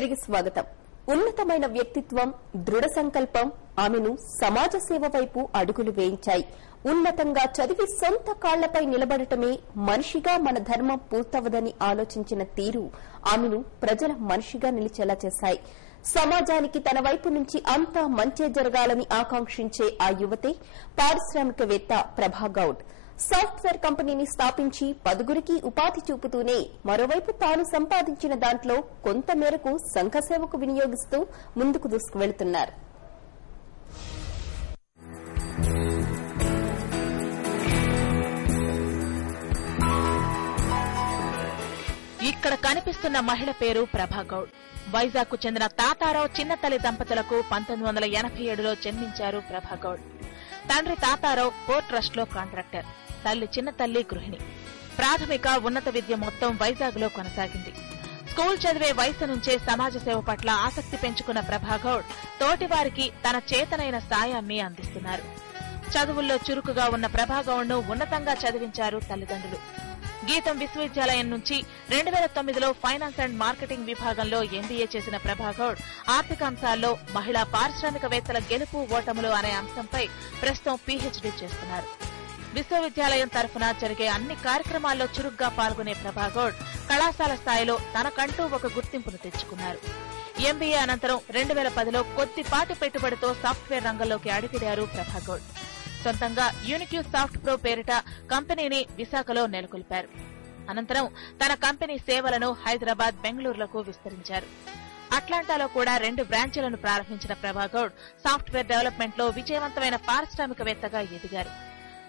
తిరిగి స్వాగతం. ఉన్నతమైన వ్యక్తిత్వం, దృఢ సంకల్పం ఆమెను సమాజ సేవ వైపు అడుగులు వేయించాయి. ఉన్నతంగా చదివి సొంత కాళ్లపై నిలబడటమే మనిషిగా మన ధర్మం పూర్తవదని ఆలోచించిన తీరు ఆమెను ప్రజల మనిషిగా నిలిచేలా చేశాయి. సమాజానికి తన వైపు నుంచి అంతా మంచే జరగాలని ఆకాంక్షించే ఆ యువతే పారిశ్రామికవేత్త ప్రభా గౌడ్. సాఫ్ట్వేర్ కంపెనీని స్థాపించి 10గురికి ఉపాధి చూపుతూనే మరోవైపు తాను సంపాదించిన దాంట్లో కొంత మేరకు సంఘసేవకు వినియోగిస్తూ ముందుకు దూసుకువెళుతున్నారు. ఇక్కడ కనిపిస్తున్న మహిళ పేరు ప్రభా గౌడ్. వైజాగ్ కు చెందిన తాతారావు చిన్నతల్లి దంపతులకు 1987లో జన్మించారు ప్రభా గౌడ్. తండ్రి తాతారావు పోర్ట్ ట్రస్ట్ లో కాంట్రాక్టర్, తల్లి చిన్నతల్లి గృహిణి. ప్రాథమిక ఉన్నత విద్య మొత్తం వైజాగ్ లో కొనసాగింది. స్కూల్ చదివే వయసు నుంచే సమాజ సేవ పట్ల ఆసక్తి పెంచుకున్న ప్రభా గౌడ్ తోటివారికి తన చేతనైన సాయాన్ని అందిస్తున్నారు. చదువుల్లో చురుకుగా ఉన్న ప్రభా గౌడ్ ను ఉన్నతంగా చదివించారు తల్లిదండ్రులు. గీతం విశ్వవిద్యాలయం నుంచి 2009లో ఫైనాన్స్ అండ్ మార్కెటింగ్ విభాగంలో ఎంబీఏ చేసిన ప్రభా గౌడ్ ఆర్థికాంశాల్లో మహిళా పారిశ్రామికవేత్తల గెలుపు ఓటములు అనే అంశంపై ప్రస్తుతం పీహెచ్డీ చేస్తున్నారు. విశ్వవిద్యాలయం తరఫున జరిగే అన్ని కార్యక్రమాల్లో చురుగ్గా పాల్గొనే ప్రభా గౌడ్ కళాశాల స్థాయిలో తనకంటూ ఒక గుర్తింపును తెచ్చుకున్నారు. ఎంబీఏ అనంతరం 2010లో కొద్దిపాటి పెట్టుబడితో సాఫ్ట్వేర్ రంగంలోకి అడుగుడారు ప్రభా గౌడ్. సొంతంగా యూనిక్యూ సాఫ్ట్ ప్రో పేరిట కంపెనీని విశాఖలో నెలకొల్పారు. అనంతరం తన కంపెనీ సేవలను హైదరాబాద్, బెంగళూరులకు విస్తరించారు. అట్లాంటాలో కూడా 2 బ్రాంచీలను ప్రారంభించిన ప్రభా గౌడ్ సాఫ్ట్వేర్ డెవలప్మెంట్ లో విజయవంతమైన పారిశ్రామికవేత్తగా ఎదిగారు.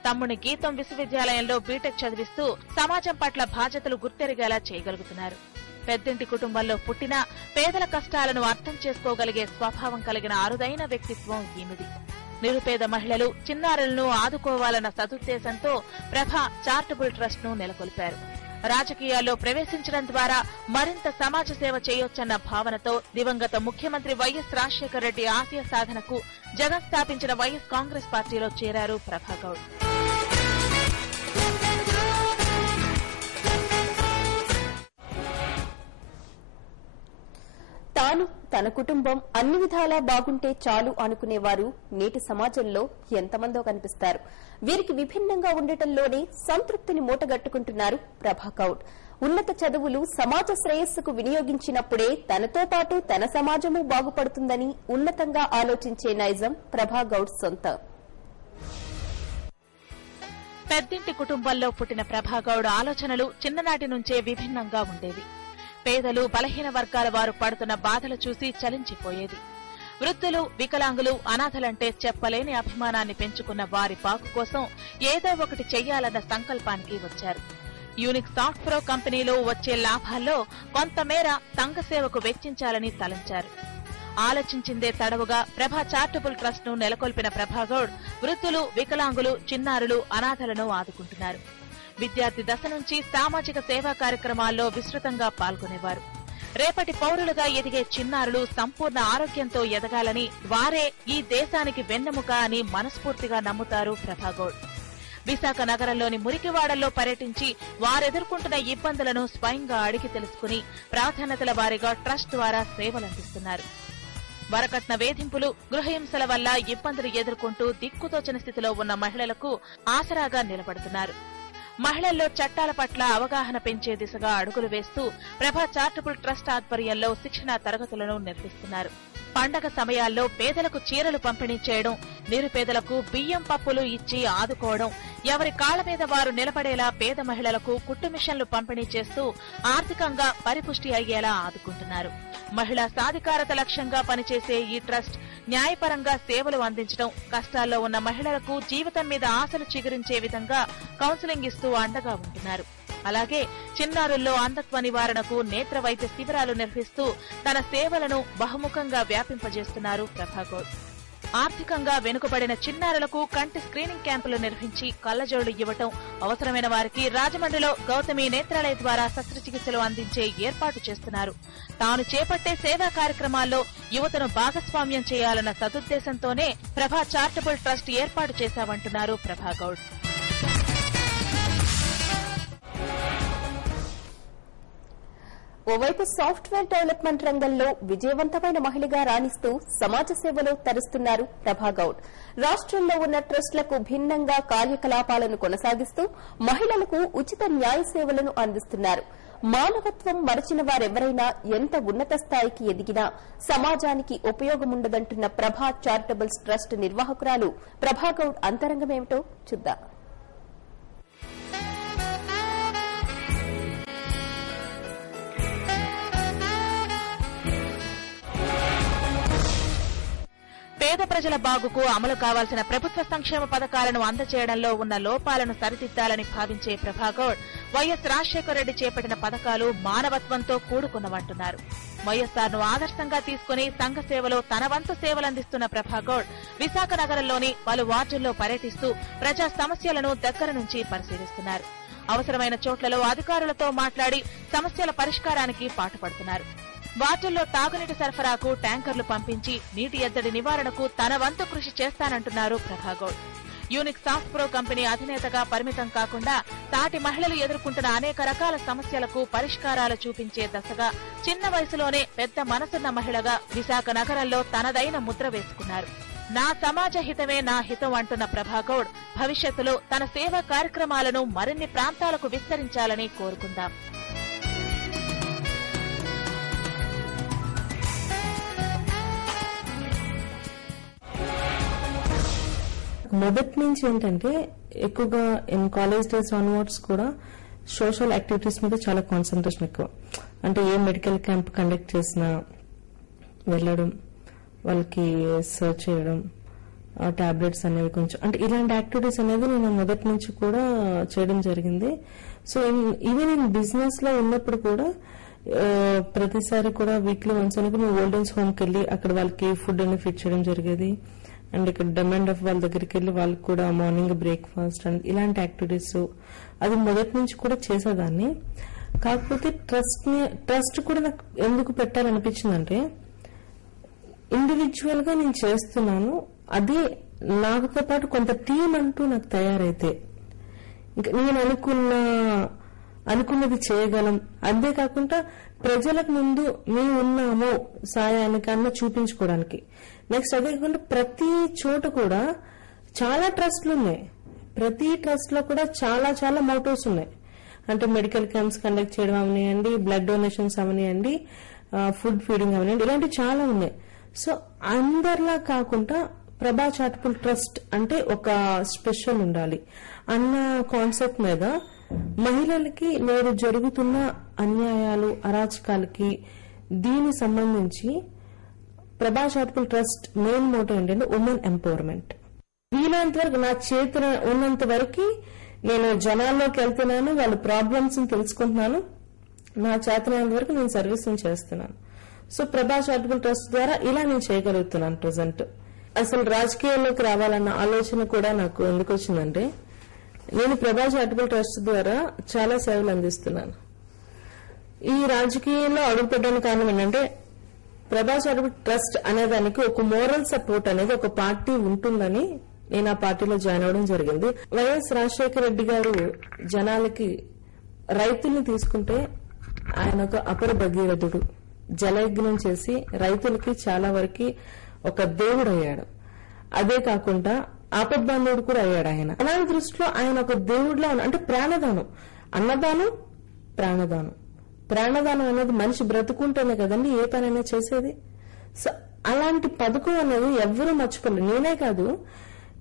తమ్ముని గీతం విశ్వవిద్యాలయంలో బీటెక్ చదివిస్తూ సమాజం పట్ల బాధ్యతలు గుర్తెరిగేలా చేయగలుగుతున్నారు. పెద్దింటి కుటుంబంలో పుట్టినా పేదల కష్టాలను అర్థం చేసుకోగలిగే స్వభావం కలిగిన అరుదైన వ్యక్తిత్వం ఈమెది. నిరుపేద మహిళలు, చిన్నారులను ఆదుకోవాలన్న సదుద్దేశంతో ప్రభా చారిటబుల్ ట్రస్ట్ ను నెలకొల్పారు. రాజకీయాల్లో ప్రవేశించడం ద్వారా మరింత సమాజ సేవ చేయొచ్చన్న భావనతో దివంగత ముఖ్యమంత్రి వైఎస్ రాజశేఖర రెడ్డి ఆశయ సాధనకు జగన్ స్థాపించిన వైఎస్ కాంగ్రెస్ పార్టీలో చేరారు ప్రభా గౌడ్. తాను, తన కుటుంబం అన్ని విధాలా బాగుంటే చాలు అనుకునేవారు నేటి సమాజంలో ఎంతమందో కనిపిస్తారు. వీరికి విభిన్నంగా ఉండటంలోనే సంతృప్తిని మూటగట్టుకుంటున్నారు ప్రభా గౌడ్. ఉన్నత చదువులు సమాజ శ్రేయస్సుకు వినియోగించినప్పుడే తనతో పాటు తన సమాజము బాగుపడుతుందని ఉన్నతంగా ఆలోచించే నైజం ప్రభా గౌడ్ సొంతం. పెద్దింటి కుటుంబంలో పుట్టిన ప్రభా గౌడ్ ఆలోచనలు చిన్ననాటి నుంచే విభిన్నంగా ఉండేవి. పేదలు, బలహీన వర్గాల వారు పడుతున్న బాధలు చూసి చలించిపోయేది. వృద్ధులు, వికలాంగులు, అనాథలంటే చెప్పలేని అభిమానాన్ని పెంచుకున్న వారి బాగు కోసం ఏదో ఒకటి చెయ్యాలన్న సంకల్పానికి వచ్చారు. యూనిక్ సాఫ్ట్ ప్రో కంపెనీలో వచ్చే లాభాల్లో కొంతమేర సంఘసేవకు వెచ్చించాలని తలంచారు. ఆలోచించిందే తడవుగా ప్రభా చారిటబుల్ ట్రస్ట్ ను నెలకొల్పిన ప్రభా గౌడ్ వృద్ధులు, వికలాంగులు, చిన్నారులు, అనాథలను ఆదుకుంటున్నారు. విద్యార్థి దశ నుంచి సామాజిక సేవా కార్యక్రమాల్లో విస్తృతంగా పాల్గొనేవారు. రేపటి పౌరులుగా ఎదిగే చిన్నారులు సంపూర్ణ ఆరోగ్యంతో ఎదగాలని, వారే ఈ దేశానికి వెన్నెముక అని మనస్ఫూర్తిగా నమ్ముతారు ప్రభా గౌడ్. విశాఖ నగరంలోని మురికివాడల్లో పర్యటించి వారెదుర్కొంటున్న ఇబ్బందులను స్వయంగా అడిగి తెలుసుకుని ప్రాధాన్యతల వారీగా ట్రస్ట్ ద్వారా సేవలందిస్తున్నారు. వరకట్న వేధింపులు, గృహహింసల వల్ల ఇబ్బందులు ఎదుర్కొంటూ దిక్కుతోచని స్థితిలో ఉన్న మహిళలకు ఆసరాగా నిలబడుతున్నారు. మహిళల్లో చట్టాల పట్ల అవగాహన పెంచే దిశగా అడుగులు వేస్తూ ప్రభా చారిటబుల్ ట్రస్ట్ ఆధ్వర్యంలో శిక్షణా తరగతులను నిర్వహిస్తున్నారు. పండగ సమయాల్లో పేదలకు చీరలు పంపిణీ చేయడం, నిరుపేదలకు బియ్యం, పప్పులు ఇచ్చి ఆదుకోవడం, ఎవరి కాళ్ల మీద వారు నిలబడేలా పేద మహిళలకు కుట్టు మిషన్లు పంపిణీ చేస్తూ ఆర్థికంగా పరిపుష్టి అయ్యేలా ఆదుకుంటున్నారు. మహిళా సాధికారత లక్ష్యంగా పనిచేసే ఈ ట్రస్ట్ న్యాయపరంగా సేవలు అందించడం, కష్టాల్లో ఉన్న మహిళలకు జీవితం మీద ఆశలు చిగురించే విధంగా కౌన్సిలింగ్ ఇస్తూ అండగా ఉంటున్నారు. అలాగే చిన్నారుల్లో అంధత్వ నివారణకు నేత్ర వైద్య శిబిరాలు నిర్వహిస్తూ తన సేవలను బహుముఖంగా వ్యాపింపజేస్తున్నారు ప్రభా గౌడ్. ఆర్థికంగా వెనుకబడిన చిన్నారులకు కంటి స్క్రీనింగ్ క్యాంపులు నిర్వహించి కళ్లజోళ్లు ఇవ్వటం, అవసరమైన వారికి రాజమండ్రిలో గౌతమి నేత్రాలయ ద్వారా శస్త్రచికిత్సలు అందించే ఏర్పాటు చేస్తున్నారు. తాను చేపట్టే సేవా కార్యక్రమాల్లో యువతను భాగస్వామ్యం చేయాలన్న సదుద్దేశంతోనే ప్రభా చారిటబుల్ ట్రస్ట్ ఏర్పాటు చేశామంటున్నారు ప్రభా గౌడ్. ఓవైపు సాఫ్ట్వేర్ డెవలప్మెంట్ రంగంలో విజయవంతమైన మహిళగా రాణిస్తూ సమాజ సేవలో తరుస్తున్నారు ప్రభాగౌడ్. రాష్ట్రంలో ఉన్న ట్రస్టులకు భిన్నంగా కార్యకలాపాలను కొనసాగిస్తూ మహిళలకు ఉచిత న్యాయ సేవలను అందిస్తున్నారు. మానవత్వం మరచిన వారెవరైనా ఎంత ఉన్నత స్థాయికి ఎదిగినా సమాజానికి ఉపయోగముండదంటున్న ప్రభా చారిటబుల్స్ ట్రస్ట్ నిర్వాహకురాలు ప్రభాగౌడ్ అంతరంగమేమిటో చూద్దాం. పేద ప్రజల బాగుకు అమలు కావాల్సిన ప్రభుత్వ సంక్షేమ పథకాలను అందజేయడంలో ఉన్న లోపాలను సరిదిద్దాలని భావించే ప్రభాగౌడ్ వైఎస్ రాజశేఖర రెడ్డి చేపట్టిన పథకాలు మానవత్వంతో కూడుకున్నవంటున్నారు. వైఎస్సార్ను ఆదర్శంగా తీసుకుని సంఘ సేవలో తన వంతు సేవలందిస్తున్న ప్రభాగౌడ్ విశాఖ నగరంలోని పలు వార్డుల్లో పర్యటిస్తూ ప్రజా సమస్యలను దగ్గర నుంచి పరిశీలిస్తున్నారు. అవసరమైన చోట్లలో అధికారులతో మాట్లాడి సమస్యల పరిష్కారానికి పాటుపడుతున్నారు. వార్డుల్లో తాగునీటి సరఫరాకు ట్యాంకర్లు పంపించి నీటి ఎద్దడి నివారణకు తన వంతు కృషి చేస్తానంటున్నారు ప్రభాగౌడ్. యూనిక్ సాఫ్ట్ ప్రో కంపెనీ అధినేతగా పరిమితం కాకుండా సాటి మహిళలు ఎదుర్కొంటున్న అనేక రకాల సమస్యలకు పరిష్కారాలు చూపించే దశగా చిన్న వయసులోనే పెద్ద మనసున్న మహిళగా విశాఖ నగరంలో తనదైన ముద్ర వేసుకున్నారు. నా సమాజ హితమే నా హితం అంటున్న ప్రభాగౌడ్ భవిష్యత్తులో తన సేవా కార్యక్రమాలను మరిన్ని ప్రాంతాలకు విస్తరించాలని కోరుకుందాం. మొదటి నుంచి ఏంటంటే ఎక్కువగా ఇన్ కాలేజ్ డేస్ ఆన్వర్డ్స్ కూడా సోషల్ యాక్టివిటీస్ మీద చాలా కాన్సన్ట్రేషన్ ఎక్కువ. అంటే ఏ మెడికల్ క్యాంప్ కండక్ట్ చేసినా వెళ్ళడం, వాళ్ళకి సర్చ్ చేయడం, టాబ్లెట్స్ అనేవి కొంచెం అంటే ఇలాంటి యాక్టివిటీస్ అనేది నేను మొదటి నుంచి కూడా చేయడం జరిగింది. సో ఈవెన్ ఇన్ బిజినెస్ లో ఉన్నప్పుడు కూడా ప్రతిసారి కూడా వీక్లీ వన్స్ అనేది నేను ఓల్డెన్స్ హోమ్కి వెళ్ళి అక్కడ వాళ్ళకి ఫుడ్ అనేది ఫిట్ చేయడం జరిగేది. అండ్ ఇక్కడ డిమాండ్ ఆఫ్ వాళ్ళ దగ్గరికి వెళ్ళి వాళ్ళకి కూడా మార్నింగ్ బ్రేక్ఫాస్ట్ అండ్ ఇలాంటి యాక్టివిటీస్ అది మొదటి నుంచి కూడా చేసేదాన్ని. కాకపోతే ట్రస్ట్ కూడా నాకు ఎందుకు పెట్టాలనిపించిందంటే ఇండివిజువల్ గా నేను చేస్తున్నాను, అదే నాతో పాటు కొంత టీం అంటూ నాకు తయారైతే ఇంకా నేను అనుకున్నది చేయగలం. అంతేకాకుండా ప్రజలకు ముందు మేము ఉన్నాము సాయానికి అన్న చూపించుకోవడానికి. నెక్స్ట్ అదే కాకుండా ప్రతి చోట కూడా చాలా ట్రస్ట్లు ఉన్నాయి. ప్రతి ట్రస్ట్ లో కూడా చాలా చాలా మోటివ్స్ ఉన్నాయి. అంటే మెడికల్ క్యాంప్స్ కండక్ట్ చేయడం అవనియండి, బ్లడ్ డొనేషన్స్ అవనియండి, ఫుడ్ ఫీడింగ్ అవనియండి, ఇలాంటివి చాలా ఉన్నాయి. సో అందరిలా కాకుండా ప్రభా చారిటబుల్ ట్రస్ట్ అంటే ఒక స్పెషల్ ఉండాలి అన్న కాన్సెప్ట్ మీద మహిళలకి నేడు జరుగుతున్న అన్యాయాలు, అరాచకాలకి దీనికి సంబంధించి ప్రభా చారిటబుల్ ట్రస్ట్ మెయిన్ మోటో ఏంటంటే ఉమెన్ ఎంపవర్మెంట్. వీలైనంత వరకు నా చేతిలో ఉన్నంత వరకు నేను జనాల్లోకి వెళ్తున్నాను, వాళ్ళ ప్రాబ్లమ్స్ తెలుసుకుంటున్నాను, నా చేతనైనంత వరకు నేను సర్వీసింగ్ చేస్తున్నాను. సో ప్రభా చారిటబుల్ ట్రస్ట్ ద్వారా ఇలా నేను చేయగలుగుతున్నాను. ప్రెసెంట్ అసలు రాజకీయాల్లోకి రావాలన్న ఆలోచన కూడా నాకు ఎందుకు వచ్చిందంటే నేను ప్రభా చారిటబుల్ ట్రస్ట్ ద్వారా చాలా సేవలు అందిస్తున్నాను. ఈ రాజకీయాల్లో అడుగుపెట్టడానికి కారణం ఏంటంటే ప్రభా చారిటబుల్ ట్రస్ట్ అనేదానికి ఒక మోరల్ సపోర్ట్ అనేది ఒక పార్టీ ఉంటుందని నేను ఆ పార్టీలో జాయిన్ అవడం జరిగింది. వైఎస్ రాజశేఖర రెడ్డి గారు జనాలకి రైతుల్ని తీసుకుంటే ఆయన ఒక అపర భగీరథుడు, జలయజ్ఞం చేసి రైతులకి చాలా వరకు ఒక దేవుడు అయ్యాడు. అదే కాకుండా ఆపద్బాంధవుడు కూడా అయ్యాడు ఆయన. అలాంటి దృష్టిలో ఆయన ఒక దేవుడిలా అంటే ప్రాణదానం, అన్నదానం, ప్రాణదానం అనేది మనిషి బ్రతుకుంటేనే కదండి ఏ పనైనా చేసేది. సో అలాంటి పథకం అనేది ఎవరూ మర్చిపోలేదు. నేనే కాదు,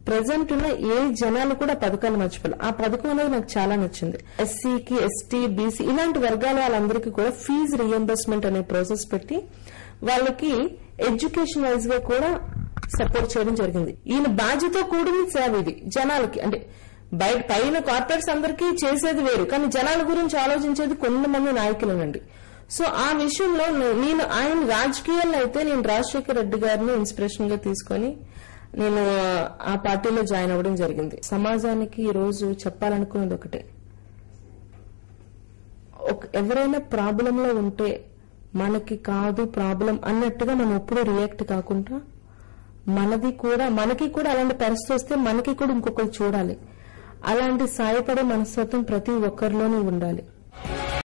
ప్రజెంట్ ఉన్న ఏ జనాలు కూడా పథకాన్ని మర్చిపోలేదు. ఆ పథకం అనేది నాకు చాలా నచ్చింది. ఎస్సీకి, ఎస్టీ, బీసీ ఇలాంటి వర్గాల వాళ్ళందరికీ కూడా ఫీజు రియంబర్స్మెంట్ అనే ప్రాసెస్ పెట్టి వాళ్ళకి ఎడ్యుకేషన్ వైజ్ గా కూడా సపోర్ట్ చేయడం జరిగింది. ఈయన బాధ్యత కూడిన సేవ ఇది జనాలకి. అంటే బయట పైన కార్పొరేట్స్ అందరికీ చేసేది వేరు, కానీ జనాల గురించి ఆలోచించేది కొంతమంది నాయకులేనండి. సో ఆ విషయంలో నేను ఆయన రాజకీయాల్లో అయితే నేను రాజశేఖర రెడ్డి గారిని ఇన్స్పిరేషన్ గా తీసుకొని నేను ఆ పార్టీలో జాయిన్ అవ్వడం జరిగింది. సమాజానికి ఈ రోజు చెప్పాలనుకున్నది ఒకటే, ఎవరైనా ప్రాబ్లంలో ఉంటే మనకి కాదు ప్రాబ్లం అన్నట్టుగా మనం ఎప్పుడూ రియాక్ట్ కాకుండా మనకి కూడా అలాంటి పరిస్థితి వస్తే మనకి కూడా ఇంకొకరు చూడాలి, అలాంటి సాయపడే మనస్తత్వం ప్రతి ఒక్కరిలోనూ ఉండాలి.